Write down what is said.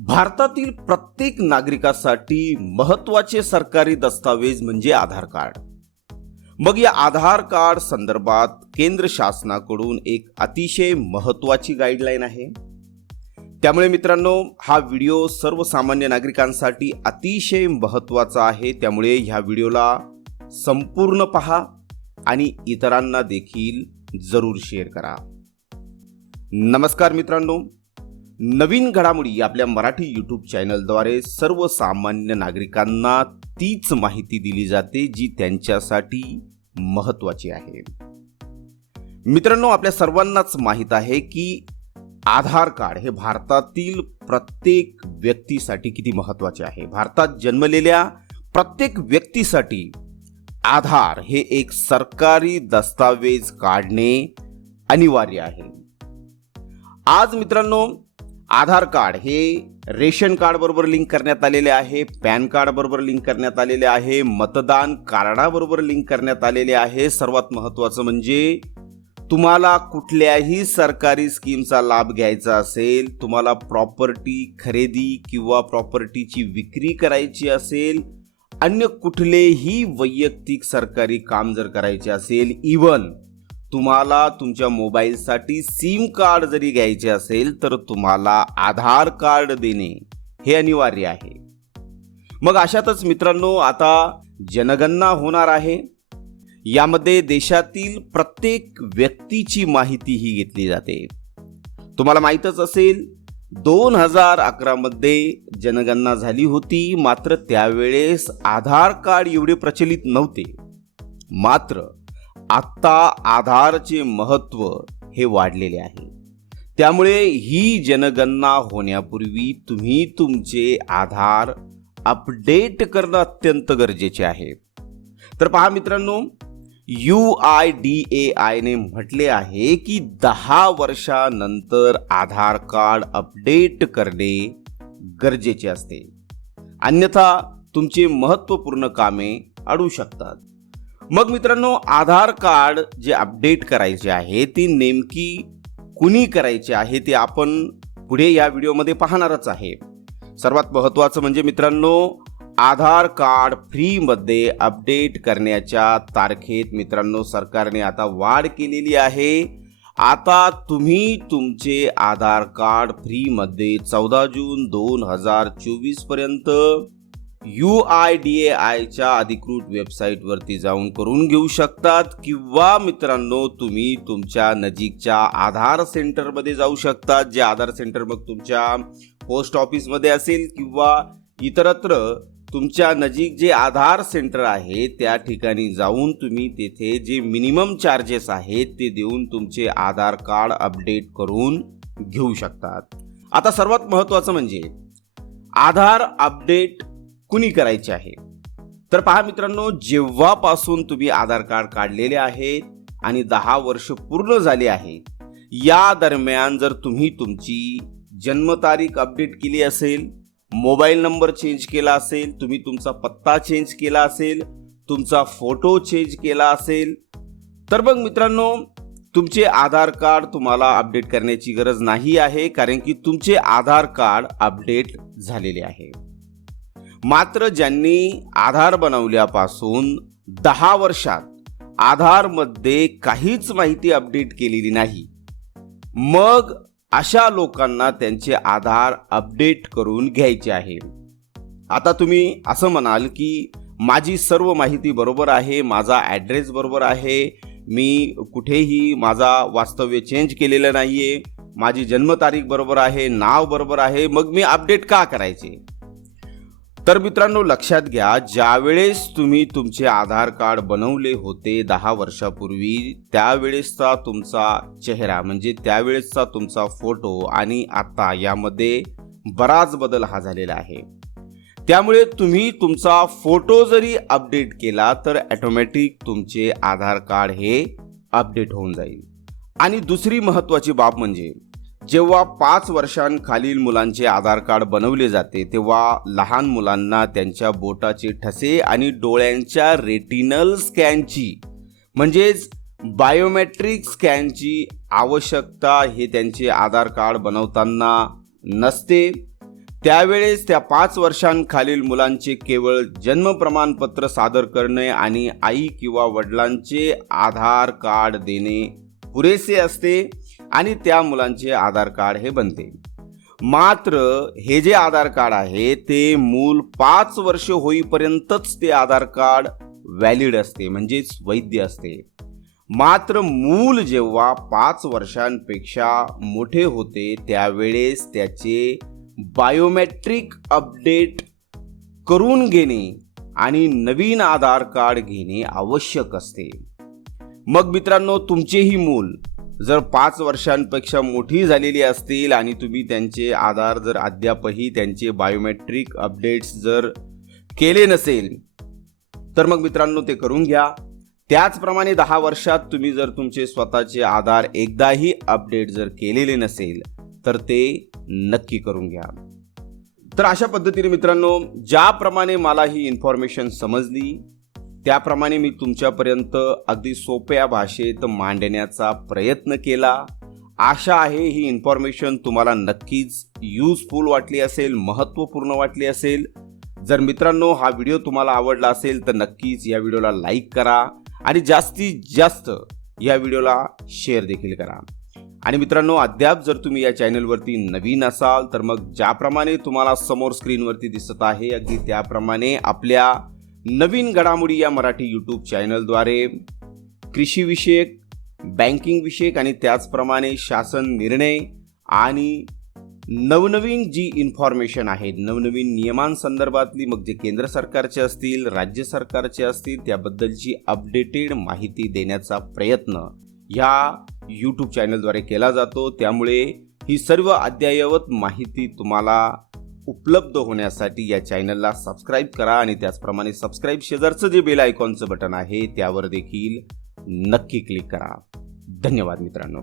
भारतातील प्रत्येक नागरिकासाठी महत्त्वाचे सरकारी दस्तावेज म्हणजे आधार कार्ड. मग या आधार कार्ड संदर्भात केंद्र शासनाकडून एक अतिशय महत्त्वाची गाईडलाईन आहे. त्यामुळे मित्रांनो, हा व्हिडिओ सर्वसामान्य नागरिकांसाठी अतिशय महत्त्वाचा आहे. त्यामुळे ह्या व्हिडिओला संपूर्ण पहा आणि इतरांना देखील जरूर शेअर करा. नमस्कार मित्रांनो, नवीन घडामोडी आपल्या मराठी यूट्यूब चॅनलद्वारे सर्वसामान्य नागरिकांना तीच माहिती दिली जाते जी त्यांच्यासाठी महत्त्वाची आहे. मित्रांनो, आपल्या सर्वांनाच माहीत आहे की आधार कार्ड हे भारतातील प्रत्येक व्यक्तीसाठी किती महत्त्वाचे आहे. भारतात जन्मलेल्या प्रत्येक व्यक्तीसाठी आधार हे एक सरकारी दस्तावेज काढणे अनिवार्य आहे. आज मित्रांनो, आधार कार्ड हे रेशन कार्ड बरोबर लिंक करण्यात आलेले आहे, पॅन कार्ड बरोबर लिंक करण्यात आलेले आहे, मतदान कार्डाबरोबर लिंक करण्यात आलेले आहे. सर्वात महत्त्वाचं म्हणजे तुम्हाला कुठल्याही सरकारी स्कीमचा लाभ घ्यायचा असेल, तुम्हाला प्रॉपर्टी खरेदी किंवा प्रॉपर्टीची विक्री करायची असेल, अन्य कुठलेही वैयक्तिक सरकारी काम जर करायचे असेल, इवन तुम्हाला तुमच्या मोबाईलसाठी सिम कार्ड जरी घ्यायचे असेल तर तुम्हाला आधार कार्ड देणे हे अनिवार्य आहे. मग अशातच मित्रांनो, आता जनगणना होणार आहे. यामध्ये देशातील प्रत्येक व्यक्तीची माहिती ही घेतली जाते. तुम्हाला माहीतच असेल, 2011 मध्ये जनगणना झाली होती. मात्र त्यावेळेस आधार कार्ड एवढे प्रचलित नव्हते. मात्र आता आधारचे महत्त्व हे वाढलेले आहे. त्यामुळे ही जनगणना होण्यापूर्वी तुम्ही तुमचे आधार अपडेट करणं अत्यंत गरजेचे आहे. तर पहा मित्रांनो, UIDAI ने म्हटले आहे की 10 वर्षानंतर आधार कार्ड अपडेट करणे गरजेचे असते, अन्यथा तुमचे महत्त्वपूर्ण कामे अडू शकतात. मग मित्रांनो, आधार कार्ड जे अपडेट करायचे आहे ते नेमकी कुणी करायचे आहे ते आपण पुढे या व्हिडिओमध्ये पाहणारच आहे. सर्वात महत्त्वाचं म्हणजे मित्रांनो, आधार कार्ड फ्रीमध्ये अपडेट करण्याच्या तारखेत मित्रांनो सरकारने आता वाढ केलेली आहे. आता तुम्ही तुमचे आधार कार्ड फ्रीमध्ये 14 जून 2024 पर्यंत UIDAIच्या अधिकृत वेबसाईटवरती जाऊन करून घेऊ शकतात, किंवा मित्रांनो तुम्ही तुमच्या नजीकच्या आधार सेंटरमध्ये जाऊ शकतात. जे आधार सेंटर मग तुमच्या पोस्ट ऑफिसमध्ये असेल किंवा इतरत्र तुमच्या नजीक जे आधार सेंटर आहे त्या ठिकाणी जाऊन तुम्ही तेथे जे मिनिमम चार्जेस आहेत ते देऊन तुमचे आधार कार्ड अपडेट करून घेऊ शकतात. आता सर्वात महत्त्वाचं म्हणजे आधार अपडेट कुणी करायचे आहे. तर पहा मित्रांनो, जेव्हापासून तुम्ही आधार कार्ड काढलेले आहेत आणि 10 वर्ष पूर्ण झाले आहे, या दरम्यान जर तुम्ही तुमची जन्मतारीख अपडेट केली असेल, मोबाईल नंबर चेंज केला असेल, तुम्ही तुमचा पत्ता चेंज केला असेल, तुमचा फोटो चेंज केला असेल, तर मग मित्रांनो तुमचे आधार कार्ड तुम्हाला अपडेट करण्याची गरज नाही आहे, कारण की तुमचे आधार कार्ड अपडेट झालेले आहे. मात्र ज्यांनी आधार बनवल्यापासून 10 वर्षात आधारमध्ये काहीच माहिती अपडेट केलेली नाही, मग अशा लोकांना त्यांचे आधार अपडेट करून घ्यायचे आहे. आता तुम्ही असं म्हणाल की माझी सर्व माहिती बरोबर आहे, माझा ॲड्रेस बरोबर आहे, मी कुठेही माझा वास्तव्य चेंज केलेलं नाही आहे, माझी जन्मतारीख बरोबर आहे, नाव बरोबर आहे, मग मी अपडेट का करायचे. तर मित्रांनो लक्षात घ्या, ज्यावेळेस तुम्ही तुमचे आधार कार्ड बनवले होते 10 वर्षापूर्वी, त्यावेळेसचा तुमचा चेहरा म्हणजे त्यावेळेसचा तुमचा फोटो आणि आता यामध्ये बराच बदल हा झालेला आहे. त्यामुळे तुम्ही तुमचा फोटो जरी अपडेट केला तर ऑटोमॅटिक तुमचे आधार कार्ड हे अपडेट होऊन जाईल. आणि दुसरी महत्त्वाची बाब म्हणजे जेव्हा 5 वर्षांखालील मुलांचे आधार कार्ड बनवले जाते तेव्हा लहान मुलांना त्यांच्या बोटाचे ठसे आणि डोळ्यांच्या रेटिनल स्कॅनची म्हणजेच बायोमेट्रिक स्कॅनची आवश्यकता हे त्यांचे आधार कार्ड बनवताना नसते. त्यावेळेस त्या 5 वर्षांखालील मुलांचे केवळ जन्म प्रमाणपत्र सादर करणे आणि आई किंवा वडिलांचे आधार कार्ड देणे पुरेसे असते आणि त्या मुलांचे आधार कार्ड हे बनते. मात्र हे जे आधार कार्ड आहे ते मूल 5 वर्ष होईपर्यंतच ते आधार कार्ड व्हॅलिड असते, म्हणजेच वैध असते. मात्र मूल जेव्हा 5 वर्षांपेक्षा मोठे होते त्यावेळेस त्याचे बायोमेट्रिक अपडेट करून घेणे आणि नवीन आधार कार्ड घेणे आवश्यक असते. मग मित्रांनो, तुमचेही मूल जर 5 वर्षांपेक्षा मोठी झालेली असतील आणि तुम्ही त्यांचे आधार जर अद्यापही त्यांचे बायोमेट्रिक अपडेट्स जर केले नसेल तर मग मित्रांनो ते करून घ्या. त्याचप्रमाणे 10 वर्षात तुम्ही जर तुमचे स्वतःचे आधार एकदाही अपडेट जर केलेले नसेल तर ते नक्की करून घ्या. तर अशा पद्धतीने मित्रांनो, ज्याप्रमाणे मला ही इन्फॉर्मेशन समजली त्याप्रमाणे मी तुमच्यापर्यंत अगदी सोप्या भाषेत मांडण्याचा प्रयत्न केला. आशा आहे ही इन्फॉर्मेशन तुम्हाला नक्कीच युजफुल वाटली असेल, महत्त्वपूर्ण वाटली असेल. जर मित्रांनो हा व्हिडिओ तुम्हाला आवडला असेल तर नक्कीच या व्हिडिओला लाईक करा आणि जास्तीत जास्त या व्हिडिओला शेअर देखील करा. आणि मित्रांनो, अद्याप जर तुम्ही या चॅनलवरती नवीन असाल तर मग ज्याप्रमाणे तुम्हाला समोर स्क्रीनवरती दिसत आहे अगदी त्याप्रमाणे आपल्या नवीन घडामोडी या मराठी यूट्यूब चॅनलद्वारे कृषीविषयक, बँकिंग विषयक आणि त्याचप्रमाणे शासन निर्णय आणि नवनवीन जी इन्फॉर्मेशन आहे, नवनवीन नियमांसंदर्भातली, मग जे केंद्र सरकारचे असतील, राज्य सरकारचे असतील, त्याबद्दलची अपडेटेड माहिती देण्याचा प्रयत्न ह्या यूट्यूब चॅनलद्वारे केला जातो. त्यामुळे ही सर्व अद्ययावत माहिती तुम्हाला उपलब्ध होण्यासाठी या चॅनलला सबस्क्राईब करा आणि त्याचप्रमाणे सबस्क्राईब शेजारचं जे बेल आयकॉनचं बटन आहे त्यावर देखील नक्की क्लिक करा. धन्यवाद मित्रांनो.